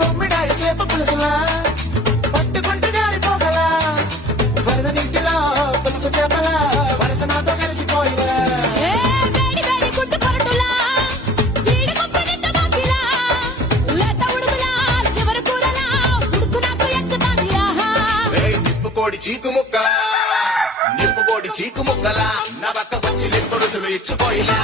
బొమ్మిడాయి చేప పులుసులా పట్టుకుంటే జారిపోగలా వరద నీటిలో పులుసు చేపలా వరస నాతో కలిసిపోయిరా నిప్పుకోడి చీకు ముక్కలా నా పక్క వచ్చి నిప్పుడుసులు ఇచ్చుకోయిలా